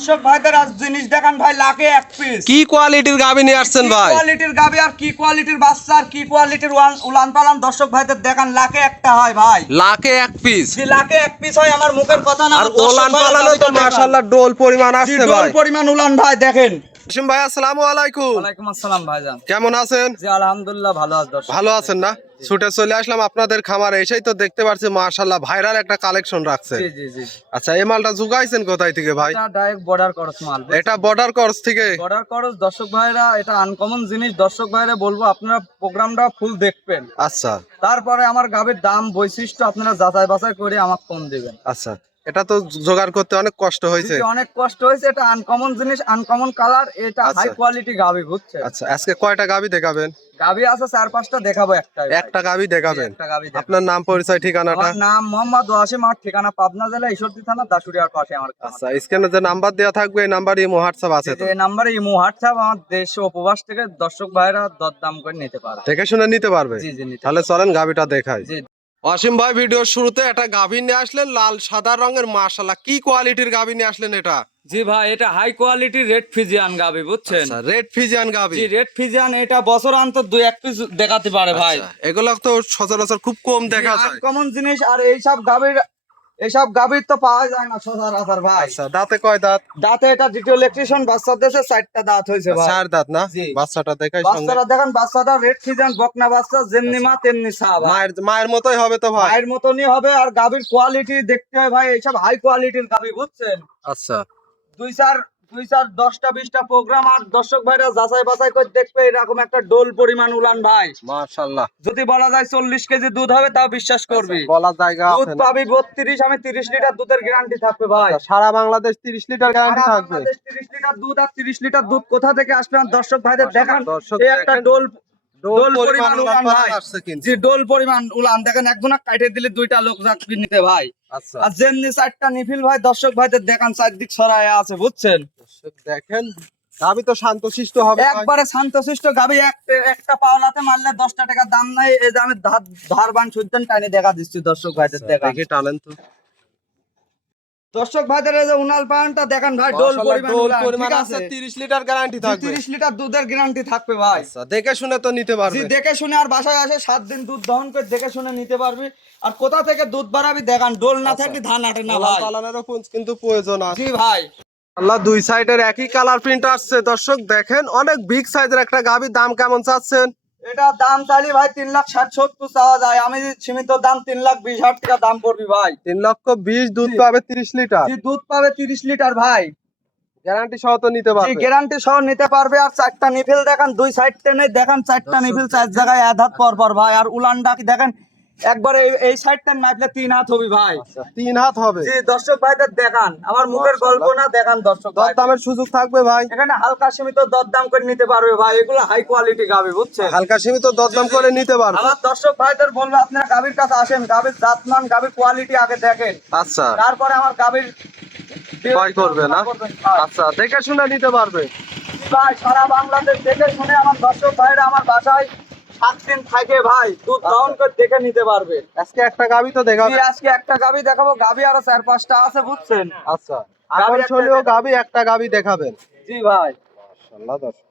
দর্শক ভাইদের আজ জিনিস দেখান ভাই, লাখে এক পিস। কি কোয়ালিটির গাবি নিয়ে আসছেন ভাই? কোয়ালিটির গাবি আর কি কোয়ালিটির বাচ্চা আর কি কোয়ালিটির উলান পালান দর্শক ভাইদের দেখান, লাখে একটা হয় ভাই। লাখে এক পিস। জি লাখে এক পিস হয়, আমার মুখের কথা না। আর উলান পালানো তো মাশাআল্লাহ ডোল পরিমাণ জি আসছে ডোল ভাই। পরিমাণ উলান ভাই দেখেন। হাশিম ভাই আসসালামু আলাইকুম। ওয়ালাইকুম আসসালাম ভাইজান। কেমন আছেন? জি আলহামদুলিল্লাহ ভালো আছি দর্শক। ভালো আছেন না? ছুটে চলে আসলাম আপনাদের খামারে, এসেই তো দেখতে পাচ্ছি মাশাআল্লাহ ভাইরাল একটা কালেকশন রাখছে। জি জি জি। আচ্ছা এই মালটা জুগাইছেন কোথায় থেকে ভাই? এটা ডাইরেক্ট বর্ডার ক্রস মাল। এটা বর্ডার ক্রস থেকে? বর্ডার ক্রস দর্শক ভাইরা, এটা আনকমন জিনিস। দর্শক ভাইরা বলবো আপনারা প্রোগ্রামটা ফুল দেখবেন, আচ্ছা তারপরে আমার গাবের দাম বৈশিষ্ট্য আপনারা যাচাই বাছাই করে আমাকে ফোন দিবেন। আচ্ছা, এটা তো জোগাড় করতে অনেক কষ্ট হয়েছে। জি, অনেক কষ্ট হয়েছে। এটা আনকমন জিনিস, আনকমন কালার, এটা আচ্ছা। হাই কোয়ালিটি গাবি বুঝছেন। আচ্ছা আজকে কয়টা গাবি দেখাবেন? গাবি আছে 4-5টা, দেখাবো একটা। একটা গাবি দেখাবেন। একটা গাবি দেখাবো। আপনার নাম পরিচয় ঠিকানাটা? আমার নাম মোহাম্মদ ওয়াসিম, আর ঠিকানা পাবনা জেলা ঈশ্বরদী থানা দাসুরিয়ার পাশে আমার খামার। আচ্ছা স্ক্রিনে যে নাম্বার দেওয়া থাকবে এই নাম্বারই হোয়াটসঅ্যাপ আছে তো? এই নাম্বারে ইমো হোয়াটসঅ্যাপ, আমার দেশ ও উপবাস থেকে দর্শক ভাইরা দরদাম করে নিতে পারে। দেখে শুনে নিতে পারবে? জি জি নিতে তাহলে চলেন গাবিটা দেখাই। জি। অসীম ভাই ভিডিওর শুরুতে একটা গাভী নিয়ে আসলেন লাল সাদা রঙের, মাশাআল্লাহ কি কোয়ালিটির গাভী নিয়ে আসলেন এটা? জি ভাই, এটা হাই কোয়ালিটি রেড ফিজিয়ান গাবি বুঝছেন। আচ্ছা রেড ফিজিয়ান গাভী। জি রেড ফিজিয়ান, এটা বছর অন্তর 2-1 পিস দেখাতে পারে ভাই। আচ্ছা, এগুলো তো সচরাচর খুব কম দেখা যায়। কমন জিনিস, আর এইসব গাবির তো পাওয়া যায় না সচরাচর ভাই। আচ্ছা দাঁতে কয় দাঁত? দাঁতে এটা দ্বিতীয় ইলেকট্রিশিয়ান বাচ্চা দেশে 4টা দাঁত হয়েছে ভাই। চার দাঁত না? জি। বাচ্চাটা দেখাই সঙ্গে। বাচ্চাটা দেখেন, বাচ্চাটা রেড ফিজিয়ান বকনা বাচ্চা, যেমনি মা তেমনি ছা ভাই। মায়ের মতোই হবে তো ভাই? মায়ের মতনই হবে। আর গাবির কোয়ালিটি দেখতে হয় ভাই, এইসব হাই কোয়ালিটির গাবি বুঝছেন। আচ্ছা 2-4 10টা 20টা প্রোগ্রাম আর দর্শক ভাইরা যাচাই বাছাই করে দেখবে, এরকম একটা ডোল পরিমাণ উলান ভাই। মাশাআল্লাহ। যদি বলা যায় 40 কেজি দুধ হবে, তাও বিশ্বাস করবি। বলা জায়গা দুধ আছে না? পাবি 32, আমি 30 লিটার দুধের গ্যারান্টি থাকবে ভাই। আচ্ছা, সারা বাংলাদেশ 30 লিটার গ্যারান্টি সারা থাকবে? বাংলাদেশ 30 লিটার দুধ। আর 30 লিটার দুধ কোথা থেকে আসবে আর দর্শক ভাইদের দেখান। দর্শক এই একটা দেখেন, ডোল ডোল পরিমাণ উলান ভাই। আসছে কিন্তু। জি ডোল পরিমাণ উলান দেখেন, একগুনা কাটে দিলে 2টা লোক যাচ্ছে নিতে ভাই। আচ্ছা আর যেমনি 4টা নিফিল ভাই, দর্শক ভাইদের দেখান চারদিক ছড়ায় আছে বুঝছেন। দর্শক দেখেন, গাভী তো শান্তশিষ্ট হবে ভাই। একবারে শান্তশিষ্ট গাবি। একটা পাওলাতে মারলে 10টা টাকা দাম নাই। এই যে আমি ধারবান সুলতান টাইনে দেখা দিচ্ছি দর্শক ভাইদের দেখা। দেখি টানেন তো। দর্শক ভাইদের এই যে উনাল পানটা দেখেন ভাই, ডোল পরিমাণ ডোল উলান, পরিমাণ ঠিক আছে, আছে। 30 লিটার গ্যারান্টি থাকবে। 30 লিটার দুধের গ্যারান্টি থাকবে ভাই। আচ্ছা দেখে শুনে তো নিতে জি পারবে। দেখে শুনে, আর বাসায় আসে 7 দিন দুধ দহন করে দেখে শুনে নিতে পারবি। আর কোথা থেকে দুধ বাড়াবি দেখান, ডোল না থাকলে ধান আটে না ভাই। পালানেরও কিন্তু প্রয়োজন আছে। জি ভাই। আল্লাহ দুই সাইডের একই কালার প্রিন্ট আসছে। দর্শক দেখেন অনেক বিগ সাইজের একটা গাভীর, দাম কেমন চাচ্ছেন? এটা দাম চাইলি ভাই 3,60,70 চাওয়া যায়। আমি সীমিত দাম 3,20,000 টাকা দাম পড়বি ভাই। 3,20,000 দুধ জি। পাবে 30 লিটার। জি দুধ পাবে 30 লিটার ভাই। গ্যারান্টি সহ তো নিতে জি পারবে? গ্যারান্টি সহ নিতে পারবে। আর 4টা নিফিল দেখান, 2 সাইড টেনে দেখান, 4টা নিফিল 4 জায়গায় আধাত পর পর ভাই। আর উলানটা কি দেখেন, একবারে এই সাইডটা মাপলে 3 হাত হবে ভাই। আচ্ছা 3 হাত হবে। জি দর্শক ভাইদের দেখান, আমার মুখের গল্প না, দেখান দর্শক ভাই। দরদামের সুযোগ থাকবে ভাই? এখানে হালকা সীমিত দরদাম করে নিতে পারবে ভাই। এগুলো হাই কোয়ালিটি গাবি বুঝছেন। হালকা সীমিত দরদাম করে নিতে পারবে। আমার দর্শক ভাইদের বলবো, আপনারা গাবির কাছে আসেন, গাবির জাতমান গাবির কোয়ালিটি আগে দেখেন, আচ্ছা তারপরে আমার গাবির ভয় করবে না? আচ্ছা দেখে শুনে নিতে পারবে ভাই। সারা বাংলাদেশ দেখে শুনে আমার দর্শক ভাইরা আমার বাসায় 7 দিন থাকে ভাই, দুধ দহন করে দেখে নিতে পারবে। আজকে একটা গাভী তো দেখাবে? জি, আজকে একটা গাবি দেখাবো। গাবি আরো 4-5টা আছে বুঝছেন। আচ্ছা আকর্ষণীয় গাভী একটা গাভী দেখাবেন? জি ভাই। মাশাআল্লাহ দর্শক